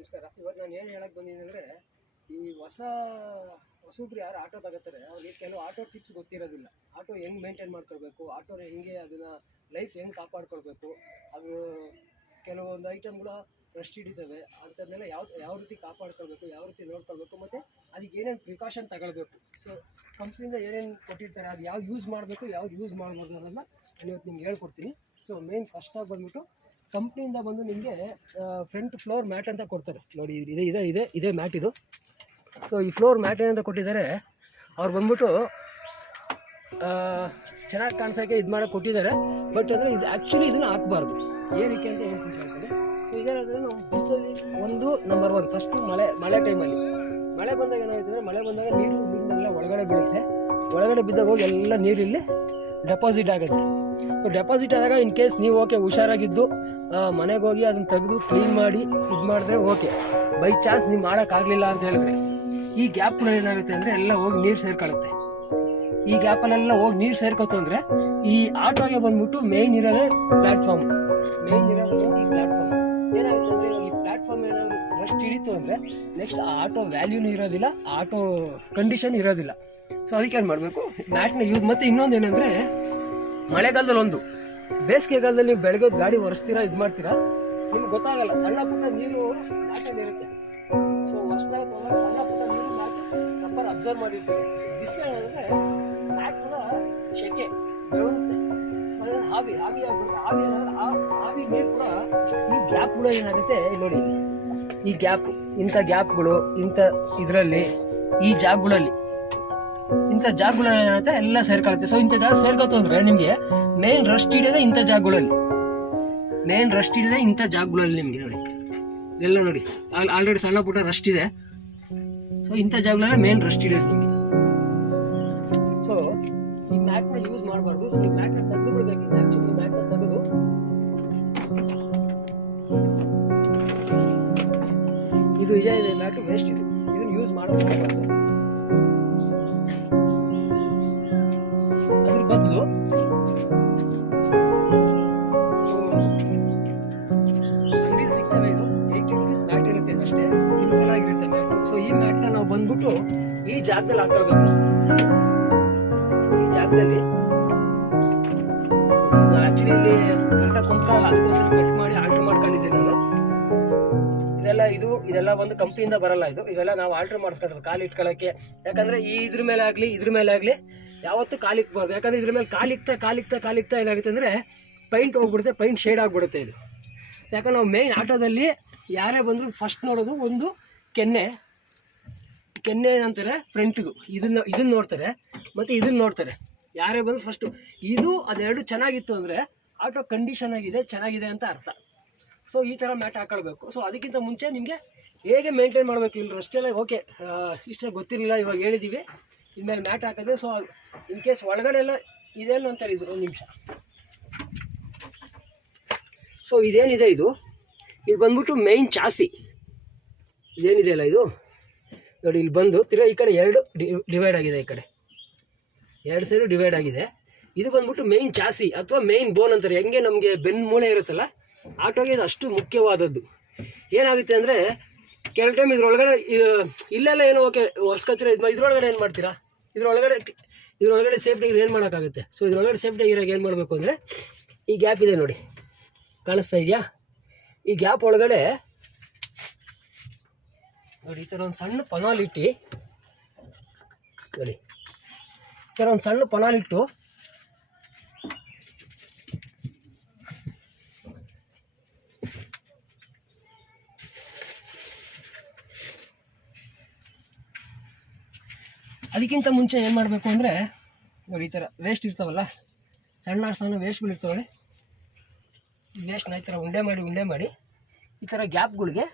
ನಮಸ್ಕಾರ. ಇವತ್ತು ನಾನು ಏನು ಹೇಳಕ್ಕೆ ಬಂದಿದ್ದೀನಿ ಅಂದರೆ, ಈ ಹೊಸಬ್ರು ಯಾರು ಆಟೋ ತಗೋತಾರೆ ಅವ್ರಿಗೆ ಕೆಲವು ಆಟೋ ಟಿಪ್ಸ್ ಗೊತ್ತಿರೋದಿಲ್ಲ. ಆಟೋ ಹೆಂಗೆ ಮೇಂಟೈನ್ ಮಾಡ್ಕೊಳ್ಬೇಕು, ಆಟೋನ ಹೆಂಗೆ ಅದನ್ನು ಲೈಫ್ ಹೆಂಗೆ ಕಾಪಾಡ್ಕೊಳ್ಬೇಕು, ಅದು ಕೆಲವೊಂದು ಐಟಮ್ಗಳು ರಸ್ಟ್ ಹಿಡಿತವೆ, ಅಂಥದ್ದನ್ನೆಲ್ಲ ಯಾವ ಯಾವ ರೀತಿ ಕಾಪಾಡ್ಕೊಳ್ಬೇಕು, ಯಾವ ರೀತಿ ನೋಡ್ಕೊಳ್ಬೇಕು, ಮತ್ತು ಅದಕ್ಕೆ ಏನೇನು ಪ್ರಿಕಾಷನ್ ತಗೊಳ್ಬೇಕು. ಸೊ ಕಂಪ್ನಿಯಿಂದ ಏನೇನು ಕೊಟ್ಟಿರ್ತಾರೆ ಅದು ಯಾವ್ದು ಯೂಸ್ ಮಾಡಬೇಕು, ಯಾವ್ದು ಯೂಸ್ ಮಾಡ್ಬೋದು ಅನ್ನೋದನ್ನ ಇವತ್ತು ನಿಮ್ಗೆ ಹೇಳ್ಕೊಡ್ತೀನಿ. ಸೊ ಮೇನ್ ಫಸ್ಟಾಗಿ ಬಂದ್ಬಿಟ್ಟು ಕಂಪ್ನಿಯಿಂದ ಬಂದು ನಿಮಗೆ ಫ್ರಂಟ್ ಫ್ಲೋರ್ ಮ್ಯಾಟ್ ಅಂತ ಕೊಡ್ತಾರೆ ನೋಡಿ. ಇದೇ ಮ್ಯಾಟ್ ಇದು. ಸೊ ಈ ಫ್ಲೋರ್ ಮ್ಯಾಟ್ ಏನಂತ ಕೊಟ್ಟಿದ್ದಾರೆ, ಅವ್ರು ಬಂದ್ಬಿಟ್ಟು ಚೆನ್ನಾಗಿ ಕಾಣಿಸೋಕ್ಕೆ ಇದು ಮಾಡೋಕ್ಕೆ ಕೊಟ್ಟಿದ್ದಾರೆ. ಬಟ್ ಅಂದರೆ ಇದು ಆ್ಯಕ್ಚುಲಿ ಇದನ್ನು ಹಾಕಬಾರ್ದು. ಏನಕ್ಕೆ ಅಂತ ಹೇಳ್ತೀನಿ ಹೇಳ್ತಾರೆ. ಸೊ ಇದೇನಾದರೆ ನಾವು ಬಿಸಿಲಲ್ಲಿ ನಂಬರ್ 1 ಫಸ್ಟು ಮಳೆ ಟೈಮಲ್ಲಿ ಮಳೆ ಬಂದಾಗ ಏನಾಗುತ್ತೆ ಅಂದರೆ, ಮಳೆ ಬಂದಾಗ ನೀರೆಲ್ಲ ಒಳಗಡೆ ಬೀಳುತ್ತೆ. ಒಳಗಡೆ ಬಿದ್ದಾಗ ಹೋಗಿ ಎಲ್ಲ ನೀರಿಲ್ಲಿ ಡೆಪಾಸಿಟ್ ಆಗುತ್ತೆ. ಸೊ ಡೆಪಾಸಿಟ್ ಆದಾಗ ಇನ್ ಕೇಸ್ ನೀವು ಓಕೆ ಹುಷಾರಾಗಿದ್ದು ಮನೆಗೆ ಹೋಗಿ ಅದನ್ನು ತೆಗೆದು ಕ್ಲೀನ್ ಮಾಡಿ ಇದು ಮಾಡಿದ್ರೆ ಓಕೆ. ಬೈ ಚಾನ್ಸ್ ನೀವು ಮಾಡೋಕ್ಕಾಗಲಿಲ್ಲ ಅಂತ ಹೇಳಿದ್ರೆ ಈ ಗ್ಯಾಪ್ಗಳು ಏನಾಗುತ್ತೆ ಅಂದರೆ ಎಲ್ಲ ಹೋಗಿ ನೀರು ಸೇರ್ಕೊಳ್ಳುತ್ತೆ. ಈ ಗ್ಯಾಪಲ್ಲೆಲ್ಲ ಹೋಗಿ ನೀರು ಸೇರ್ಕೊತು ಅಂದರೆ ಈ ಆಟೋಗೆ ಬಂದ್ಬಿಟ್ಟು ಮೇಯ್ನ್ ಇರೋದೇ ಪ್ಲ್ಯಾಟ್ಫಾರ್ಮ್. ಈ ಪ್ಲ್ಯಾಟ್ಫಾರ್ಮ್ ಏನಾಗುತ್ತೆ ಅಂದರೆ, ಈ ಪ್ಲ್ಯಾಟ್ಫಾರ್ಮ್ ಏನಾದರೂ ರಸ್ಟ್ ಹಿಡಿತು ಅಂದರೆ ನೆಕ್ಸ್ಟ್ ಆ ಆಟೋ ವ್ಯಾಲ್ಯೂನೂ ಇರೋದಿಲ್ಲ, ಆಟೋ ಕಂಡೀಷನ್ ಇರೋದಿಲ್ಲ. ಸೊ ಅದಕ್ಕೆ ಏನು ಮಾಡಬೇಕು, ಮ್ಯಾಟ್ನ ಯೂಸ್. ಮತ್ತು ಇನ್ನೊಂದು ಏನಂದರೆ, ಮಳೆಗಾಲದಲ್ಲಿ ಬೇಸಿಗೆಗಾಲದಲ್ಲಿ ನೀವು ಬೆಳಗ್ಗೆ ಗಾಡಿ ಒರೆಸ್ತೀರಾ, ಇದು ಮಾಡ್ತೀರಾ, ನಿಮ್ಗೆ ಗೊತ್ತಾಗಲ್ಲ, ಸಣ್ಣ ಪುಟ್ಟ ನೀರು ಮ್ಯಾಟಲ್ಲಿರುತ್ತೆ. ಸೊ ಒರೆಸ್ದಾಗ ಸಣ್ಣ ಪುಟ್ಟ ನೀರು ಮ್ಯಾಟ್ ರಬ್ಬರ್ ಅಬ್ಸರ್ವ್ ಮಾಡಿರ್ತೀವಿ. ಬಿಸಿಲು ಏನಂದರೆ ಮ್ಯಾಟ್ ಕೂಡ ಶೆಕೆ ಬೆಳೆಯುತ್ತೆ, ಆವಿ ಆಗ್ಬಿಡುತ್ತೆ. ಆವಿ ನೀರು ಕೂಡ ಈ ಗ್ಯಾಪ್ ಕೂಡ ಏನಾಗುತ್ತೆ ನೋಡಿ, ಈ ಗ್ಯಾಪ್, ಇಂಥ ಗ್ಯಾಪ್ಗಳು, ಇಂಥ ಇದರಲ್ಲಿ ಈ ಜಾಗಗಳಲ್ಲಿ ಏನಾಗುತ್ತೆ ಎಲ್ಲ ಸೇರ್ಕೊಳ್ಳುತ್ತೆ. ಸೊ ಇಂಥ ಜಾಗ ಸೇರ್ಕೊತು ಅಂದರೆ ನಿಮಗೆ ಮೇನ್ ರಸ್ಟ್ ಹಿಡಿಯೋದೇ ಇಂಥ ಜಾಗಗಳಲ್ಲಿ ನಿಮಗೆ ನೋಡಿ, ಎಲ್ಲ ನೋಡಿ ಆಲ್ರೆಡಿ ಸಣ್ಣ ಪುಟ್ಟ ರಸ್ಟ್ ಇದೆ. ಸೊ ಇಂಥ ಜಾಗಗಳೆಲ್ಲ ಮೇನ್ ರಸ್ಟ್ ಹಿಡಿಯೋದು ನಿಮಗೆ. ಸೊ ಈ ಮ್ಯಾಟ್ನ ಯೂಸ್ ಮಾಡಬಾರ್ದು. ಸೊ ಈ ಮ್ಯಾಟ್ನ ತೆಗೆದು ಬಿಡಬೇಕಿತ್ತು. ಆ್ಯಕ್ಚುಲಿ ಮ್ಯಾಟ್ನ ತೆಗೆದು ಇದು ಇದೆ ಮ್ಯಾಟು ವೇಸ್ಟ್, ಇದನ್ನು ಯೂಸ್ ಮಾಡೋದು. ಅದ್ರ ಬದಲು ಅಂಗಡಿಯಲ್ಲಿ ಸಿಗ್ತವೆ, ಇದು 80 ರೂಪೀಸ್ ಮ್ಯಾಟ್ ಇರುತ್ತೆ, ಅಷ್ಟೇ ಸಿಂಪಲ್ ಆಗಿರುತ್ತೆ ಮ್ಯಾಟ್. ಸೊ ಈ ಮ್ಯಾಟ್ನ ನಾವು ಬಂದ್ಬಿಟ್ಟು ಈ ಜಾಗದಲ್ಲಿ ಹಾಕೊಳ್ಬೇಕು. ಈ ಜಾಗದಲ್ಲಿ ನಾವು ಆ್ಯಕ್ಚುಲಿ ಇಲ್ಲಿ ಕರೆಕ್ಟಾಗಿ ಕುಂತ್ಕೊಳ್ಳಲ್ಲ, ಅದಕ್ಕೋಸ್ಕರ ಕಟ್ ಮಾಡಿ ಆಲ್ಟ್ರ್ ಮಾಡ್ಕೊಂಡಿದ್ದೀನಿ ನಾನು. ಇದೆಲ್ಲ ಒಂದು ಕಂಪ್ನಿಯಿಂದ ಬರಲ್ಲ, ಇವೆಲ್ಲ ನಾವು ಆಲ್ಟ್ರ್ ಮಾಡಿಸ್ಕೊಳ್ಳೋದು ಕಾಲು ಇಟ್ಕೊಳ್ಳೋಕ್ಕೆ. ಯಾಕಂದರೆ ಇದ್ರ ಮೇಲೆ ಆಗಲಿ ಯಾವತ್ತೂ ಕಾಲಿಕ್ಬಾರ್ದು. ಯಾಕಂದರೆ ಇದ್ರ ಮೇಲೆ ಕಾಲಿಕ್ತಾ ಏನಾಗುತ್ತೆ ಅಂದರೆ ಪೈಂಟ್ ಹೋಗ್ಬಿಡುತ್ತೆ, ಪೈಂಟ್ ಶೇಡ್ ಆಗಿಬಿಡುತ್ತೆ ಇದು. ಯಾಕಂದ್ರೆ ನಾವು ಮೇಯ್ನ್ ಆಟೋದಲ್ಲಿ ಯಾರೇ ಬಂದರೂ ಫಸ್ಟ್ ನೋಡೋದು ಒಂದು ಕೆನ್ನೆ ಏನಂತಾರೆ ಫ್ರಂಟ್ಗೂ, ಇದನ್ನು ನೋಡ್ತಾರೆ, ಮತ್ತು ಇದನ್ನು ನೋಡ್ತಾರೆ. ಯಾರೇ ಬಂದರೂ ಫಸ್ಟು ಅದೆರಡು ಚೆನ್ನಾಗಿತ್ತು ಅಂದರೆ ಆಟೋ ಕಂಡೀಷನ್ ಆಗಿದೆ, ಚೆನ್ನಾಗಿದೆ ಅಂತ ಅರ್ಥ. ಸೊ ಈ ಥರ ಮ್ಯಾಟ್ ಹಾಕೊಳ್ಬೇಕು. ಸೊ ಅದಕ್ಕಿಂತ ಮುಂಚೆ ನಿಮಗೆ ಹೇಗೆ ಮೇಂಟೈನ್ ಮಾಡಬೇಕು, ಇಲ್ಲಿ ರಸ್ತೆಲ್ಲ ಓಕೆ ಇಷ್ಟ ಗೊತ್ತಿರಲಿಲ್ಲ, ಇವಾಗ ಹೇಳಿದ್ದೀವಿ ಇನ್ಮೇಲೆ ಮ್ಯಾಟ್ ಹಾಕಿದ್ರೆ. ಸೊ ಇನ್ ಕೇಸ್ ಒಳಗಡೆ ಎಲ್ಲ ಇದೇನು ಅಂತಾರೆ, ಇದು ಒಂದು ನಿಮಿಷ. ಸೊ ಇದೇನಿದೆ ಇದು ಬಂದ್ಬಿಟ್ಟು ಮೇಯ್ನ್ ಚಾಸಿ ಇದೇನಿದೆಯಲ್ಲ, ಇದು ನೋಡಿ ಇಲ್ಲಿ ಬಂದು ತಿರ್ಗಾ ಈ ಕಡೆ ಎರಡು ಡಿವೈಡ್ ಆಗಿದೆ, ಈ ಕಡೆ ಎರಡು ಸೈಡು ಡಿವೈಡ್ ಆಗಿದೆ. ಇದು ಬಂದ್ಬಿಟ್ಟು ಮೇಯ್ನ್ ಚಾಸಿ ಅಥವಾ ಮೇಯ್ನ್ ಬೋನ್ ಅಂತಾರೆ. ಹೆಂಗೆ ನಮಗೆ ಬೆನ್ನು ಮೂಳೆ ಇರುತ್ತಲ್ಲ, ಆಟೋಗೆ ಇದು ಅಷ್ಟು ಮುಖ್ಯವಾದದ್ದು. ಏನಾಗುತ್ತೆ ಅಂದರೆ ಕೆಲವು ಟೈಮ್ ಇದ್ರೊಳಗಡೆ ಇಲ್ಲೆಲ್ಲ ಏನೋ ಓಕೆ ಒರ್ಸ್ಕೊತೀರಾ, ಇದ್ರೊಳಗಡೆ ಏನು ಮಾಡ್ತೀರಾ, ಇದ್ರೊಳಗಡೆ ಸೇಫ್ಟಿಗೆ ಏನು ಮಾಡೋಕ್ಕಾಗುತ್ತೆ. ಸೊ ಇದ್ರೊಳಗಡೆ ಸೇಫ್ಟಿಯಾಗಿ ಇರೋಕೆ ಏನು ಮಾಡಬೇಕು ಅಂದರೆ, ಈ ಗ್ಯಾಪ್ ಇದೆ ನೋಡಿ, ಕಾಣಿಸ್ತಾ ಇದೆಯಾ, ಈ ಗ್ಯಾಪ್ ಒಳಗಡೆ ನೋಡಿ ಈ ಥರ ಒಂದು ಸಣ್ಣ ಪನಾಲಿಟ್ಟು ನೋಡಿ, ಈ ಥರ ಒಂದು ಸಣ್ಣ ಪನಾಲಿಟ್ಟು ಅದಕ್ಕಿಂತ ಮುಂಚೆ ಏನು ಮಾಡಬೇಕು ಅಂದರೆ ನೋಡಿ, ಈ ಥರ ವೇಸ್ಟ್ ಇರ್ತಾವಲ್ಲ, ಸಣ್ಣ ವೇಸ್ಟ್ಗಳು ಇರ್ತಾವೆ, ಈ ವೇಸ್ಟ್ನ ಈ ಥರ ಉಂಡೆ ಮಾಡಿ ಈ ಥರ ಗ್ಯಾಪ್ಗಳಿಗೆ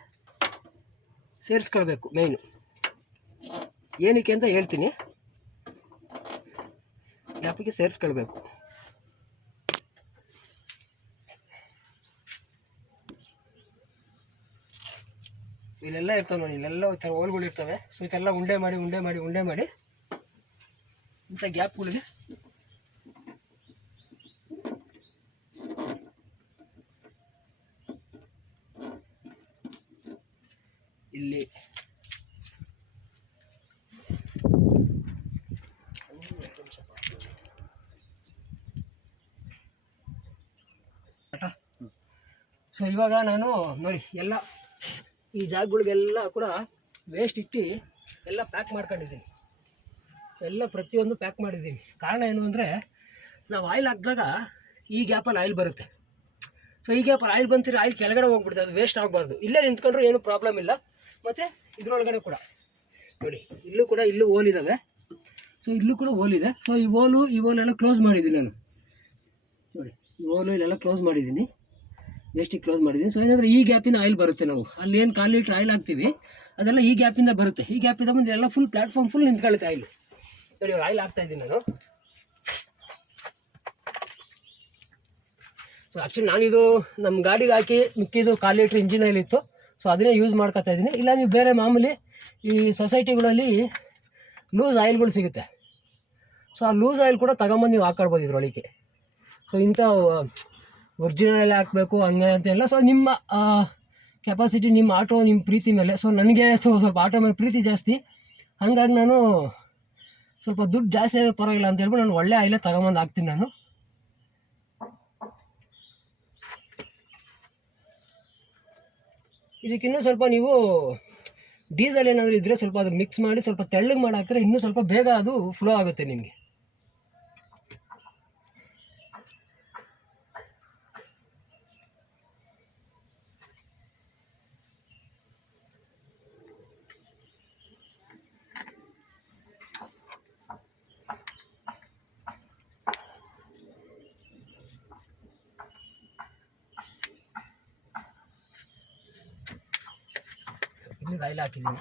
ಸೇರಿಸ್ಕೊಳ್ಬೇಕು. ಮೇಯ್ನು ಏನಕ್ಕೆ ಅಂತ ಹೇಳ್ತೀನಿ, ಗ್ಯಾಪಿಗೆ ಸೇರಿಸ್ಕೊಳ್ಬೇಕು. ಸೊ ಇಲ್ಲೆಲ್ಲ ಇರ್ತವೆ ನೋಡಿ, ಇಲ್ಲೆಲ್ಲ ಈ ಥರ ಹೋಲ್ಗಳು ಇರ್ತವೆ. ಸೊ ಇದೆಲ್ಲ ಉಂಡೆ ಮಾಡಿ ಇಂಥ ಗ್ಯಾಪ್ಗಳಿಗೆ ಇಲ್ಲಿ ಸೊ ಇವಾಗ ನಾನು ನೋಡಿ ಎಲ್ಲ ಈ ಜಾಗಗಳಿಗೆಲ್ಲ ಕೂಡ ವೇಸ್ಟ್ ಇಟ್ಟು ಎಲ್ಲ ಪ್ಯಾಕ್ ಮಾಡ್ಕೊಂಡಿದ್ದೀನಿ. ಸೊ ಎಲ್ಲ ಪ್ರತಿಯೊಂದು ಪ್ಯಾಕ್ ಮಾಡಿದ್ದೀನಿ. ಕಾರಣ ಏನು ಅಂದರೆ ನಾವು ಆಯಿಲ್ ಹಾಕಿದಾಗ ಈ ಗ್ಯಾಪಲ್ಲಿ ಆಯಿಲ್ ಬರುತ್ತೆ. ಸೊ ಈ ಗ್ಯಾಪಲ್ಲಿ ಆಯಿಲ್ ಬಂತಿರೋ ಆಯಿಲ್ ಕೆಳಗಡೆ ಹೋಗ್ಬಿಡುತ್ತೆ, ಅದು ವೇಸ್ಟ್ ಆಗಬಾರ್ದು. ಇಲ್ಲೇ ನಿಂತ್ಕೊಂಡ್ರೆ ಏನು ಪ್ರಾಬ್ಲಮ್ ಇಲ್ಲ. ಮತ್ತು ಇದರೊಳಗಡೆ ಕೂಡ ನೋಡಿ ಇಲ್ಲೂ ಹೋಲ್ ಇದ್ದಾವೆ. ಸೊ ಇಲ್ಲೂ ಕೂಡ ಹೋಲ್ ಇದೆ. ಸೊ ಈ ಹೋಲೆಲ್ಲ ಕ್ಲೋಸ್ ಮಾಡಿದ್ದೀನಿ ನಾನು. ನೋಡಿ ಈ ಹೋಲು ಇಲ್ಲೆಲ್ಲ ಕ್ಲೋಸ್ ಮಾಡಿದ್ದೀನಿ, ವೇಸ್ಟಿಗೆ ಕ್ಲೋಸ್ ಮಾಡಿದ್ದೀನಿ. ಸೊ ಏನಂದರೆ ಈ ಗ್ಯಾಪಿಂದ ಆಯಿಲ್ ಬರುತ್ತೆ. ನಾವು ಅಲ್ಲಿ ಏನು 1/4 ಲೀಟ್ರ್ ಆಯಿಲ್ ಹಾಕ್ತೀವಿ ಅದೆಲ್ಲ ಈ ಗ್ಯಾಪಿಂದ ಬರುತ್ತೆ. ಈ ಗ್ಯಾಪಿಂದ ಬಂದು ಎಲ್ಲ ಫುಲ್ ಪ್ಲಾಟ್ಫಾರ್ಮ್ ಫುಲ್ ನಿಂತ್ಕೊಳ್ಳುತ್ತೆ ಆಯಿಲ್. ನೋಡಿ ಆಯಿಲ್ ಹಾಕ್ತಾಯಿದ್ದೀನಿ ನಾನು. ಸೊ ಆ್ಯಕ್ಚುಲಿ ನಾನಿದು ನಮ್ಮ ಗಾಡಿಗೆ ಹಾಕಿ ಮಿಕ್ಕಿದ್ದು 1/4 ಲೀಟ್ರ್ ಇಂಜಿನ್ ಆಯಿಲ್ ಇತ್ತು. ಸೊ ಅದನ್ನೇ ಯೂಸ್ ಮಾಡ್ಕೊತಾ ಇದ್ದೀನಿ. ಇಲ್ಲ ನೀವು ಬೇರೆ ಮಾಮೂಲಿ ಈ ಸೊಸೈಟಿಗಳಲ್ಲಿ ಲೂಸ್ ಆಯಿಲ್ಗಳು ಸಿಗುತ್ತೆ. ಸೊ ಆ ಲೂಸ್ ಆಯಿಲ್ ಕೂಡ ತಗೊಂಬಂದು ನೀವು ಹಾಕ್ಕೊಳ್ಬೋದು ಇದ್ರೊಳಗೆ. ಸೊ ಇಂಥ ಒರಿಜಿನಲ್ ಹಾಕಬೇಕು ಹಂಗೆ ಅಂತೆಲ್ಲ. ಸೊ ನಿಮ್ಮ ಕೆಪಾಸಿಟಿ, ನಿಮ್ಮ ಆಟೋ, ನಿಮ್ಮ ಪ್ರೀತಿ ಮೇಲೆ. ಸೊ ನನಗೆ ಸ್ವಲ್ಪ ಆಟೋ ಮೇಲೆ ಪ್ರೀತಿ ಜಾಸ್ತಿ, ಹಾಗಾಗಿ ನಾನು ಸ್ವಲ್ಪ ದುಡ್ಡು ಜಾಸ್ತಿ ಆಗೋದು ಪರವಾಗಿಲ್ಲ ಅಂತ ಹೇಳ್ಬಿಟ್ಟು ನಾನು ಒಳ್ಳೆ ಆಯಿಲೇ ತಗೊಂಬಂದು ಹಾಕ್ತೀನಿ ನಾನು. ಇದಕ್ಕಿನ್ನೂ ಸ್ವಲ್ಪ ನೀವು ಡೀಸೆಲ್ ಏನಾದರೂ ಇದ್ದರೆ ಸ್ವಲ್ಪ ಅದು ಮಿಕ್ಸ್ ಮಾಡಿ ಸ್ವಲ್ಪ ತೆಳ್ಳಗೆ ಮಾಡಿ ಹಾಕಿದ್ರೆ ಇನ್ನೂ ಸ್ವಲ್ಪ ಬೇಗ ಅದು ಫ್ಲೋ ಆಗುತ್ತೆ ನಿಮಗೆ. ಇನ್ನು ಆಯಿಲ್ ಹಾಕಿದ್ದೀನಿ.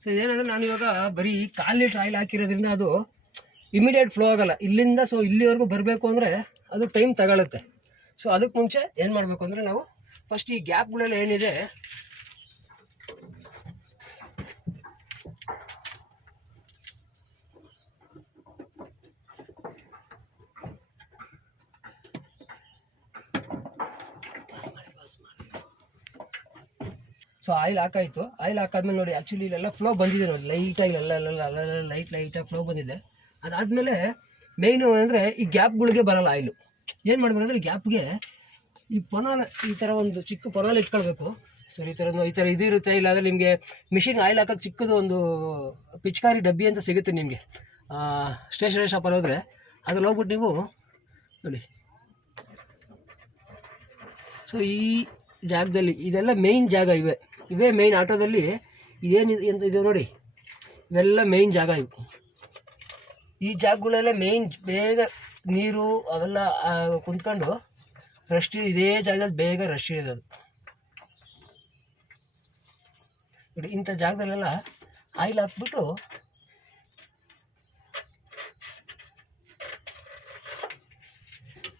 ಸೊ ಇದೇನಂದರೆ ನಾನು ಇವಾಗ ಬರೀ 1/4 ಲೀಟ್ರ್ ಆಯಿಲ್ ಹಾಕಿರೋದ್ರಿಂದ ಅದು ಇಮಿಡಿಯೇಟ್ ಫ್ಲೋ ಆಗೋಲ್ಲ ಇಲ್ಲಿಂದ. ಸೊ ಇಲ್ಲಿವರೆಗೂ ಬರಬೇಕು ಅಂದರೆ ಅದು ಟೈಮ್ ತಗೊಳುತ್ತೆ. ಸೊ ಅದಕ್ಕೆ ಮುಂಚೆ ಏನು ಮಾಡಬೇಕು ಅಂದರೆ ನಾವು ಫಸ್ಟ್ ಈ ಗ್ಯಾಪ್ಗಳೆಲ್ಲ ಏನಿದೆ ಸೊ ಆಯಿಲ್ ಹಾಕಾಯಿತು. ಆಯಿಲ್ ಹಾಕಾದ್ಮೇಲೆ ನೋಡಿ ಆ್ಯಕ್ಚುಲಿ ಇಲ್ಲೆಲ್ಲ ಫ್ಲೋ ಬಂದಿದೆ ನೋಡಿ, ಲೈಟಾಗಿ ಲೈಟಾಗಿ ಫ್ಲೋ ಬಂದಿದೆ. ಅದಾದಮೇಲೆ ಮೇಯ್ನು ಅಂದರೆ ಈ ಗ್ಯಾಪ್ಗಳಿಗೆ ಬರೋಲ್ಲ ಆಯಿಲು. ಏನು ಮಾಡಬೇಕಂದ್ರೆ ಗ್ಯಾಪ್ಗೆ ಈ ಪೊನಾಲ್ ಈ ಥರ ಒಂದು ಚಿಕ್ಕ ಪೊನಾಲ್ ಇಟ್ಕೊಳ್ಬೇಕು. ಸೊ ಈ ಥರ ಇದು ಇರುತ್ತೆ. ಇಲ್ಲಾಂದರೆ ನಿಮಗೆ ಮಿಷಿನ್ ಆಯಿಲ್ ಹಾಕೋಕ್ಕೆ ಚಿಕ್ಕದು ಒಂದು ಪಿಚ್ಕಾರಿ ಡಬ್ಬಿ ಅಂತ ಸಿಗುತ್ತೆ ನಿಮಗೆ ಸ್ಟೇಷನರಿ ಶಾಪಲ್ಲಿ ಹೋದರೆ. ಅದ್ರಲ್ಲಿ ಹೋಗ್ಬಿಟ್ಟು ನೀವು ನೋಡಿ, ಸೊ ಈ ಜಾಗದಲ್ಲಿ ಇದೆಲ್ಲ ಮೇಯ್ನ್ ಜಾಗ ಇವೇ ಮೇಯ್ನ್ ಆಟೋದಲ್ಲಿ ಇದೇನಿದೆ ಅಂತ ಇದು ನೋಡಿ, ಇವೆಲ್ಲ ಮೇಯ್ನ್ ಜಾಗ ಇವು. ಈ ಜಾಗಗಳೆಲ್ಲ ಮೇಯ್ನ್ ಬೇಗ ನೀರು ಅವೆಲ್ಲ ಕುಂತ್ಕೊಂಡು ರಶ್ ಇದೇ ಜಾಗದಲ್ಲಿ ಬೇಗ ರಶ್ ಇರೋದು ನೋಡಿ. ಇಂಥ ಜಾಗದಲ್ಲೆಲ್ಲ ಆಯಿಲ್ ಹಾಕ್ಬಿಟ್ಟು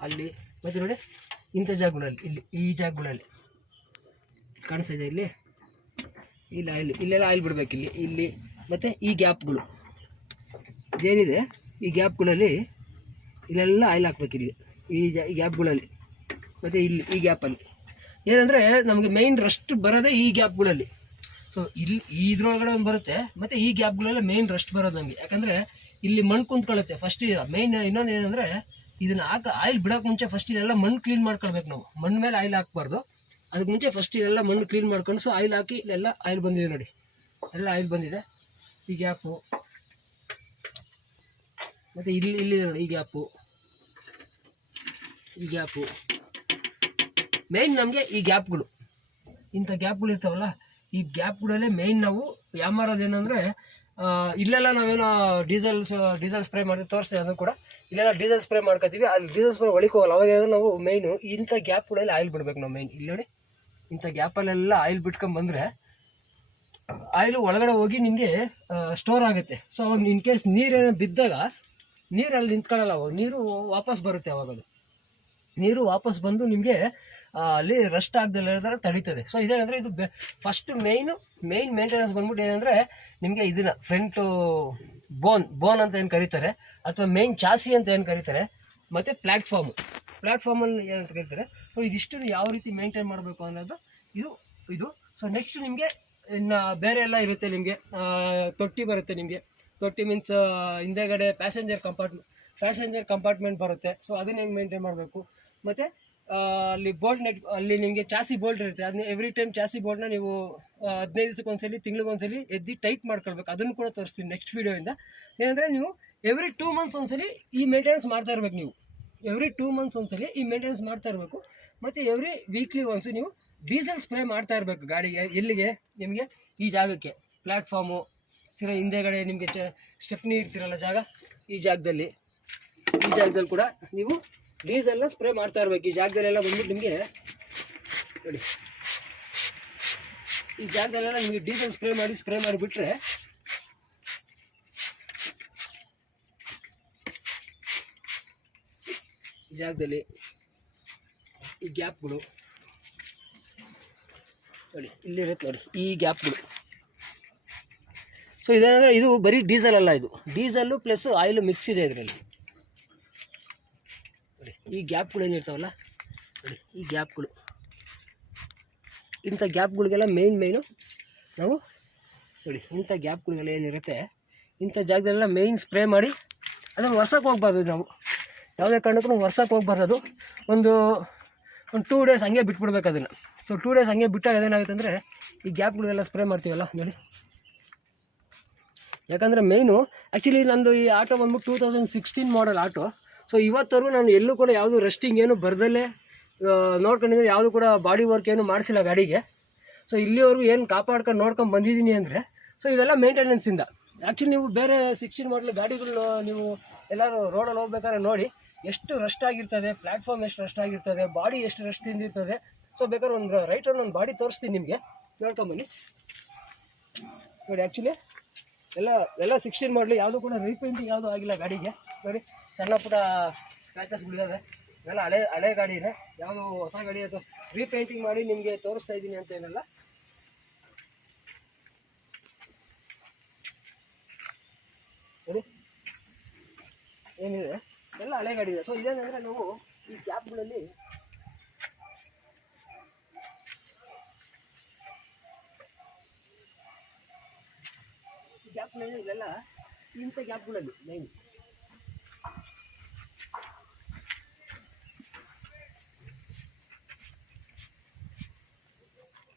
ಅಲ್ಲಿ ಮತ್ತು ನೋಡಿ ಇಂಥ ಜಾಗಗಳಲ್ಲಿ ಈ ಜಾಗಗಳಲ್ಲಿ ಕಾಣಿಸ್ತಿದೆ ಇಲ್ಲಿ ಆಯಿಲ್ ಇಲ್ಲೆಲ್ಲ ಆಯಿಲ್ ಬಿಡಬೇಕು ಇಲ್ಲಿ ಮತ್ತು ಈ ಗ್ಯಾಪ್ಗಳು ಇದೇನಿದೆ ಈ ಗ್ಯಾಪ್ಗಳಲ್ಲಿ ಇಲ್ಲೆಲ್ಲ ಆಯಿಲ್ ಹಾಕ್ಬೇಕು. ಈ ಗ್ಯಾಪ್ಗಳಲ್ಲಿ ಮತ್ತು ಈ ಗ್ಯಾಪಲ್ಲಿ ಏನಂದರೆ ನಮಗೆ ಮೇಯ್ನ್ ರಸ್ಟ್ ಬರೋದೇ ಈ ಗ್ಯಾಪ್ಗಳಲ್ಲಿ. ಸೊ ಇದ್ರೊಳಗಡೆ ಒಂದು ಬರುತ್ತೆ ಮತ್ತು ಈ ಗ್ಯಾಪ್ಗಳೆಲ್ಲ ಮೇಯ್ನ್ ರಸ್ಟ್ ಬರೋದು ನಮಗೆ. ಯಾಕಂದರೆ ಇಲ್ಲಿ ಮಣ್ಣು ಕುಂತ್ಕೊಳ್ಳುತ್ತೆ ಫಸ್ಟ್. ಮೇಯ್ನ್ ಇನ್ನೊಂದು ಏನಂದರೆ ಇದನ್ನು ಆಯಿಲ್ ಬಿಡೋಕೆ ಮುಂಚೆ ಫಸ್ಟ್ ಇಲ್ಲೆಲ್ಲ ಮಣ್ಣು ಕ್ಲೀನ್ ಮಾಡ್ಕೊಳ್ಬೇಕು ನಾವು. ಮಣ್ಣು ಮೇಲೆ ಆಯಿಲ್ ಹಾಕ್ಬಾರ್ದು, ಅದಕ್ಕೆ ಮುಂಚೆ ಫಸ್ಟ್ ಇಲ್ಲೆಲ್ಲ ಮಣ್ಣು ಕ್ಲೀನ್ ಮಾಡ್ಕೊಂಡು ಸೊ ಆಯಿಲ್ ಹಾಕಿ ಇಲ್ಲೆಲ್ಲ ಆಯಿಲ್ ಬಂದಿದೆ ನೋಡಿ, ಎಲ್ಲ ಆಯಿಲ್ ಬಂದಿದೆ. ಈ ಗ್ಯಾಪು ಮತ್ತು ಇಲ್ಲಿದೆ ನೋಡಿ, ಈ ಗ್ಯಾಪು ಮೇಯ್ನ್ ನಮಗೆ ಈ ಗ್ಯಾಪ್ಗಳು, ಇಂಥ ಗ್ಯಾಪ್ಗಳು ಇರ್ತಾವಲ್ಲ, ಈ ಗ್ಯಾಪ್ಗಳಲ್ಲೇ ಮೇಯ್ನ್ ನಾವು ಯಾಮಾರೋದೇನೆಂದರೆ ಇಲ್ಲೆಲ್ಲ ನಾವೇನೋ ಡೀಸೆಲ್ ಸ್ಪ್ರೇ ಮಾಡ್ತೀವಿ ತೋರಿಸ್ತೀವಿ. ಅದು ಕೂಡ ಇಲ್ಲೆಲ್ಲ ಡೀಸೆಲ್ ಸ್ಪ್ರೇ ಮಾಡ್ಕೊತೀವಿ, ಅಲ್ಲಿ ಡೀಸೆಲ್ ಸ್ಪ್ರೇ ಒಳಗೆ ಹೋಗಲ್ಲ. ಅವಾಗ ನಾವು ಮೇಯ್ನು ಇಂಥ ಗ್ಯಾಪ್ಗಳಲ್ಲಿ ಆಯಿಲ್ ಬಿಡ್ಬೇಕು ನಾವು. ಮೇಯ್ನ್ ಇಲ್ಲಿ ನೋಡಿ, ಇಂಥ ಗ್ಯಾಪಲ್ಲೆಲ್ಲ ಆಯಿಲ್ ಬಿಟ್ಕೊಂಡ್ಬಂದರೆ ಆಯಿಲು ಒಳಗಡೆ ಹೋಗಿ ನಿಮಗೆ ಸ್ಟೋರ್ ಆಗುತ್ತೆ. ಸೊ ಅವಾಗ ಇನ್ ಕೇಸ್ ನೀರೇನೋ ಬಿದ್ದಾಗ ನೀರಲ್ಲಿ ನಿಂತ್ಕೊಳ್ಳಲ್ಲ, ಅವಾಗ ನೀರು ವಾಪಸ್ ಬರುತ್ತೆ. ಅವಾಗ ಅದು ನೀರು ವಾಪಸ್ ಬಂದು ನಿಮಗೆ ಅಲ್ಲಿ ರಸ್ಟ್ ಆಗದೆಲ್ಲ ತಡೀತದೆ. ಸೊ ಇದೇನಂದರೆ ಇದು ಫಸ್ಟ್ ಮೇಯ್ನ್ ಮೇಂಟೆನೆನ್ಸ್ ಬಂದ್ಬಿಟ್ಟು ಏನಂದರೆ ನಿಮಗೆ ಇದನ್ನು ಫ್ರಂಟು ಬೋನ್ ಅಂತ ಏನು ಕರೀತಾರೆ, ಅಥವಾ ಮೇಯ್ನ್ ಚಾಸಿ ಅಂತ ಏನು ಕರೀತಾರೆ, ಮತ್ತು ಪ್ಲ್ಯಾಟ್ಫಾರ್ಮು ಪ್ಲ್ಯಾಟ್ಫಾರ್ಮಲ್ಲಿ ಏನಂತ ಕರೀತಾರೆ. ಸೊ ಇದಿಷ್ಟು ಯಾವ ರೀತಿ ಮೇಂಟೈನ್ ಮಾಡಬೇಕು ಅನ್ನೋದು ಇದು. ಸೊ ನೆಕ್ಸ್ಟ್ ನಿಮಗೆ ಇನ್ನು ಬೇರೆ ಎಲ್ಲ ಇರುತ್ತೆ. ನಿಮಗೆ ತೊಟ್ಟಿ ಬರುತ್ತೆ. ನಿಮಗೆ ತೊಟ್ಟಿ ಮೀನ್ಸ್ ಹಿಂದೆಗಡೆ ಪ್ಯಾಸೆಂಜರ್ ಕಂಪಾರ್ಟ್ಮೆಂಟ್ ಬರುತ್ತೆ. ಸೊ ಅದನ್ನ ಹೆಂಗೆ ಮೇಂಟೈನ್ ಮಾಡಬೇಕು, ಮತ್ತು ಅಲ್ಲಿ ಬೋಲ್ಟ್ ನೆಟ್, ಅಲ್ಲಿ ನಿಮಗೆ ಚಾಸಿ ಬೋಲ್ಟ್ ಇರುತ್ತೆ. ಅದನ್ನ ಎವ್ರಿ ಟೈಮ್ ಚಾಸಿ ಬೋಲ್ಟ್ನ ನೀವು 15 ದಿವಸಕ್ಕೊಂದ್ಸಲಿ, ತಿಂಗಳಿಗೊಂದ್ಸಲಿ ಎದ್ದು ಟೈಟ್ ಮಾಡ್ಕೊಳ್ಬೇಕು. ಅದನ್ನು ಕೂಡ ತೋರಿಸ್ತೀನಿ ನೆಕ್ಸ್ಟ್ ವೀಡಿಯೋಯಿಂದ. ಏನಂದರೆ ನೀವು ಎವ್ರಿ 2 ಮಂತ್ಸ್ ಒಂದ್ಸಲಿ ಈ ಮೇಂಟೆನೆನ್ಸ್ ಮಾಡ್ತಾ ಇರಬೇಕು. ನೀವು ಎವ್ರಿ 2 ಮಂತ್ಸ್ ಒಂದ್ಸಲಿ ಈ ಮೇಂಟೆನೆನ್ಸ್ ಮಾಡ್ತಾ ಇರಬೇಕು. ಮತ್ತು ಎವ್ರಿ ವೀಕ್ಲಿ ಒನ್ಸು ನೀವು ಡೀಸೆಲ್ ಸ್ಪ್ರೇ ಮಾಡ್ತಾ ಇರಬೇಕು ಗಾಡಿಗೆ. ಎಲ್ಲಿಗೆ? ನಿಮಗೆ ಈ ಜಾಗಕ್ಕೆ, ಪ್ಲ್ಯಾಟ್ಫಾರ್ಮು ಸಿರ ಹಿಂದೆಗಡೆ ನಿಮಗೆ ಸ್ಟೆಪ್ನಿ ಇಡ್ತಿರಲ್ಲ ಜಾಗ, ಈ ಜಾಗದಲ್ಲಿ ಕೂಡ ನೀವು ಡೀಸೆಲ್ನ ಸ್ಪ್ರೇ ಮಾಡ್ತಾ ಇರಬೇಕು. ಈ ಜಾಗದಲ್ಲೆಲ್ಲ ಬಂದ್ಬಿಟ್ಟು ನಿಮಗೆ ನೋಡಿ, ಈ ಜಾಗದಲ್ಲೆಲ್ಲ ನಿಮಗೆ ಡೀಸೆಲ್ ಸ್ಪ್ರೇ ಮಾಡಿಬಿಟ್ರೆ ಈ ಜಾಗದಲ್ಲಿ ಈ ಗ್ಯಾಪ್ಗಳು ನೋಡಿ, ಇಲ್ಲಿರುತ್ತೆ ನೋಡಿ ಈ ಗ್ಯಾಪ್ಗಳು. ಸೊ ಇದೇನಂದರೆ ಇದು ಬರೀ ಡೀಸೆಲ್ ಅಲ್ಲ, ಇದು ಡೀಸೆಲ್ಲು ಪ್ಲಸ್ ಆಯಿಲು ಮಿಕ್ಸ್ ಇದೆ ಇದರಲ್ಲಿ. ನೋಡಿ ಈ ಗ್ಯಾಪ್ಗಳು ಏನಿರ್ತಾವಲ್ಲ ನೋಡಿ, ಈ ಗ್ಯಾಪ್ಗಳು, ಇಂಥ ಗ್ಯಾಪ್ಗಳಿಗೆಲ್ಲ ಮೇಯ್ನು ನಾವು ನೋಡಿ, ಇಂಥ ಗ್ಯಾಪ್ಗಳಿಗೆಲ್ಲ ಏನಿರುತ್ತೆ ಇಂಥ ಜಾಗದಲ್ಲೆಲ್ಲ ಮೇಯ್ನ್ ಸ್ಪ್ರೇ ಮಾಡಿ ಅದನ್ನು ವರ್ಷಕ್ಕೆ ಹೋಗ್ಬಾರ್ದು. ನಾವು ಯಾವುದೇ ಕಾರಣಕ್ಕೂ ವರ್ಷಕ್ಕೆ ಹೋಗ್ಬಾರ್ದು. ಒಂದು 2 ಡೇಸ್ ಹಂಗೆ ಬಿಟ್ಬಿಡ್ಬೇಕು ಅದನ್ನು. ಸೊ 2 ಡೇಸ್ ಹಂಗೆ ಬಿಟ್ಟಾಗ ಏನಾಗುತ್ತೆ ಅಂದರೆ ಈ ಗ್ಯಾಪ್ಗಳಿಗೆಲ್ಲ ಸ್ಪ್ರೇ ಮಾಡ್ತೀವಲ್ಲ ನೋಡಿ. ಯಾಕಂದರೆ ಮೇಯ್ನು ಆ್ಯಕ್ಚುಲಿ ನಂದು ಈ ಆಟೋ ಬಂದ್ಬಿಟ್ಟು 2016 ಮಾಡಲ್ ಆಟೋ. ಸೊ ಇವತ್ತವರೆಗೂ ನಾನು ಎಲ್ಲೂ ಕೂಡ ಯಾವುದು ರಸ್ಟಿಂಗ್ ಏನು ಬರ್ದಲ್ಲೇ ನೋಡ್ಕೊಂಡಿದ್ರೆ ಯಾವುದು ಕೂಡ ಬಾಡಿ ವರ್ಕ್ ಏನು ಮಾಡಿಸಿಲ್ಲ ಗಾಡಿಗೆ. ಸೊ ಇಲ್ಲಿವರೆಗೂ ಏನು ಕಾಪಾಡ್ಕೊಂಡು ನೋಡ್ಕೊಂಡು ಬಂದಿದ್ದೀನಿ ಅಂದರೆ ಸೊ ಇವೆಲ್ಲ ಮೇಂಟೆನೆನ್ಸಿಂದ. ಆ್ಯಕ್ಚುಲಿ ನೀವು ಬೇರೆ 16 ಮಾಡಲ್ ಗಾಡಿಗಳು ನೀವು ಎಲ್ಲರೂ ರೋಡಲ್ಲಿ ಹೋಗ್ಬೇಕಾದ್ರೆ ನೋಡಿ ಎಷ್ಟು ರಸ್ಟ್ ಆಗಿರ್ತದೆ, ಪ್ಲ್ಯಾಟ್ಫಾರ್ಮ್ ಎಷ್ಟು ರಸ್ಟ್ ಆಗಿರ್ತದೆ, ಬಾಡಿ ಎಷ್ಟು ರಸ್ಟ್ ತಿಂದಿರ್ತದೆ. ಸೊ ಬೇಕಾದ್ರೆ ಒಂದು ರೈಟಲ್ಲಿ ಒಂದು ಬಾಡಿ ತೋರಿಸ್ತೀನಿ ನಿಮಗೆ, ನೋಡ್ಕೊಂಬನ್ನಿ ನೋಡಿ. ಆ್ಯಕ್ಚುಲಿ ಎಲ್ಲ 16 ಮಾಡಲು ಯಾವುದು ಕೂಡ ರೀಪೇಂಟಿಂಗ್ ಯಾವುದೂ ಆಗಿಲ್ಲ ಗಾಡಿಗೆ. ನೋಡಿ ಸಣ್ಣ ಪುಟ್ಟ ಸ್ಕ್ರ್ಯಾಚಸ್ಗಳಿದ್ದಾವೆ. ಇವೆಲ್ಲ ಹಳೆ ಗಾಡಿ ಇದೆ, ಯಾವುದು ಹೊಸ ಗಾಡಿ ಅಥವಾ ರೀಪೇಂಟಿಂಗ್ ಮಾಡಿ ನಿಮಗೆ ತೋರಿಸ್ತಾ ಇದ್ದೀನಿ ಅಂತ ಏನಲ್ಲ. ನೋಡಿ ಏನಿದೆ ಎಲ್ಲ ಹಳೆ ಗಾಡಿ ಇದೆ. ಸೊ ಇದೇನಂದರೆ ನಾವು ಈ ಗ್ಯಾಪ್ಗಳಲ್ಲಿ ಇದೆಲ್ಲ ಇಂಥ ಗ್ಯಾಪ್ಗಳಲ್ಲಿ ಮೈನ್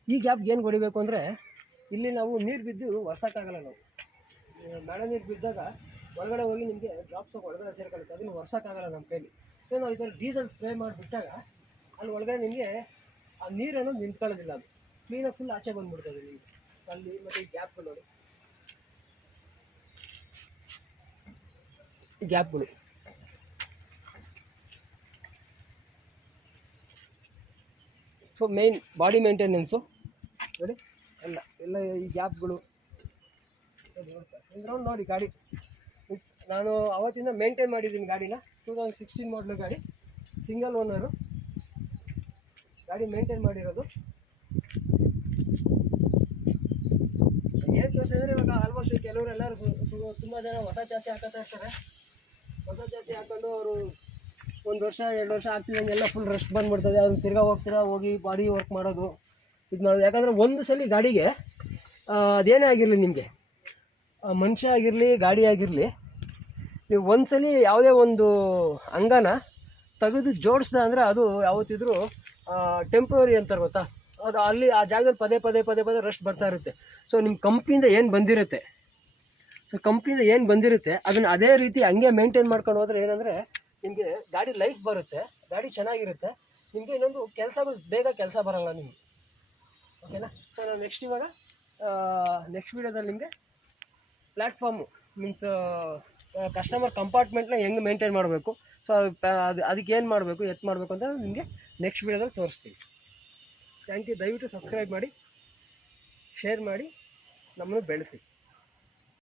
ಈ ಗ್ಯಾಪ್ಗೆ ಏನು ಹೊಡಿಬೇಕು ಅಂದರೆ ಇಲ್ಲಿ ನಾವು ನೀರು ಬಿದ್ದು ಒರ್ಸೋಕ್ಕಾಗಲ್ಲ. ನಾವು ಮಳೆ ನೀರು ಬಿದ್ದಾಗ ಒಳಗಡೆ ಹೋಗಿ ನಿಮಗೆ ಡ್ರಾಪ್ಸ್ ಒಳಗಡೆ ಸೇರ್ಕೊಳ್ಳುತ್ತೆ, ಅದನ್ನು ಒರ್ಸೋಕ್ಕಾಗಲ್ಲ ನಮ್ಮ ಕೈಲಿ. ಸೊ ನಾವು ಇದರಲ್ಲಿ ಡೀಸೆಲ್ ಸ್ಪ್ರೇ ಮಾಡಿಬಿಟ್ಟಾಗ ಅಲ್ಲಿ ಒಳಗಡೆ ನಿಮಗೆ ಆ ನೀರನ್ನು ನಿಂತ್ಕೊಳ್ಳೋದಿಲ್ಲ, ಅದು ಕ್ಲೀನಾಗಿ ಫುಲ್ ಆಚೆ ಬಂದುಬಿಡ್ತದೆ ನಿಮಗೆ ಅಲ್ಲಿ. ಮತ್ತು ಈ ಗ್ಯಾಪ್ಗಳು ನೋಡಿ, ಈ ಗ್ಯಾಪ್ಗಳು ಸೊ ಮೇನ್ ಬಾಡಿ ಮೇಂಟೆನೆನ್ಸು ನೋಡಿ. ಎಲ್ಲ ಈ ಗ್ಯಾಪ್ಗಳು ನೋಡಿ. ಗಾಡಿ ನಾನು ಅವತ್ತಿಂದ ಮೇಂಟೈನ್ ಮಾಡಿದ್ದೀನಿ ಗಾಡಿನ. 2016 ಮಾಡಲು ಗಾಡಿ, ಸಿಂಗಲ್ ಓನರು ಗಾಡಿ ಮೇಂಟೈನ್ ಮಾಡಿರೋದು. ಏನು ಕೆಲಸ ಅಂದರೆ ಇವಾಗ ಆಲ್ಮೋಸ್ಟ್ ಕೆಲವರೆಲ್ಲರೂ ತುಂಬ ಜನ ಹೊಸ ಚಾಸಿ ಹಾಕೋತಾ ಇರ್ತಾರೆ. ಹೊಸ ಚಾಸಿ ಹಾಕೊಂಡು ಅವರು 1 ವರ್ಷ 2 ವರ್ಷ ಆಗ್ತಿದ್ದಂಗೆಲ್ಲ ಫುಲ್ ರೆಸ್ಟ್ ಬಂದುಬಿಡ್ತದೆ. ಅದನ್ನು ತಿರ್ಗಾ ಹೋಗಿ ಬಾಡಿ ವರ್ಕ್ ಮಾಡೋದು ಇದು ಮಾಡೋದು. ಯಾಕಂದರೆ ಒಂದು ಸಲ ಗಾಡಿಗೆ ಅದೇನೇ ಆಗಿರಲಿ, ನಿಮಗೆ ಮನುಷ್ಯ ಆಗಿರಲಿ ಗಾಡಿ ಆಗಿರಲಿ, ನೀವು ಒಂದ್ಸಲಿ ಯಾವುದೇ ಒಂದು ಅಂಗನ ತೆಗೆದು ಜೋಡಿಸ್ದ ಅಂದರೆ ಅದು ಯಾವತ್ತಿದ್ರೂ ಟೆಂಪ್ರರಿ ಅಂತಾರೆ ಗೊತ್ತಾ. ಅದು ಅಲ್ಲಿ ಆ ಜಾಗದಲ್ಲಿ ಪದೇ ರೆಸ್ಟ್ ಬರ್ತಾ ಇರುತ್ತೆ. ಸೊ ನಿಮ್ಮ ಕಂಪ್ನಿಯಿಂದ ಏನು ಬಂದಿರುತ್ತೆ ಅದನ್ನು ಅದೇ ರೀತಿ ಹಂಗೆ ಮೇಂಟೈನ್ ಮಾಡ್ಕೊಂಡು ಹೋದರೆ ಏನಂದರೆ ನಿಮಗೆ ಗಾಡಿ ಲೈಫ್ ಬರುತ್ತೆ, ಗಾಡಿ ಚೆನ್ನಾಗಿರುತ್ತೆ. ನಿಮಗೆ ಇನ್ನೊಂದು ಕೆಲಸಗಳು ಬೇಗ ಕೆಲಸ ಬರೋಲ್ಲ ನಿಮಗೆ. ಓಕೆನಾ? ಸೊ ನಾನು ನೆಕ್ಸ್ಟ್ ವೀಡಿಯೋದಲ್ಲಿ ನಿಮಗೆ ಪ್ಲ್ಯಾಟ್ಫಾರ್ಮು ಮೀನ್ಸ್ ಕಸ್ಟಮರ್ ಕಂಪಾರ್ಟ್ಮೆಂಟ್ನ ಹೆಂಗೆ ಮೇಂಟೈನ್ ಮಾಡಬೇಕು, ಸೊ ಅದಕ್ಕೆ ಏನು ಮಾಡಬೇಕು ಅಂತ ನಿಮಗೆ ನೆಕ್ಸ್ಟ್ ವೀಡಿಯೋದಲ್ಲಿ ತೋರಿಸ್ತೀನಿ. Thank you. ದಯವಿಟ್ಟು ಸಬ್ಸ್ಕ್ರೈಬ್ ಮಾಡಿ, ಶೇರ್ ಮಾಡಿ, ನಮ್ಮನ್ನು ಬೆಳೆಸಿ.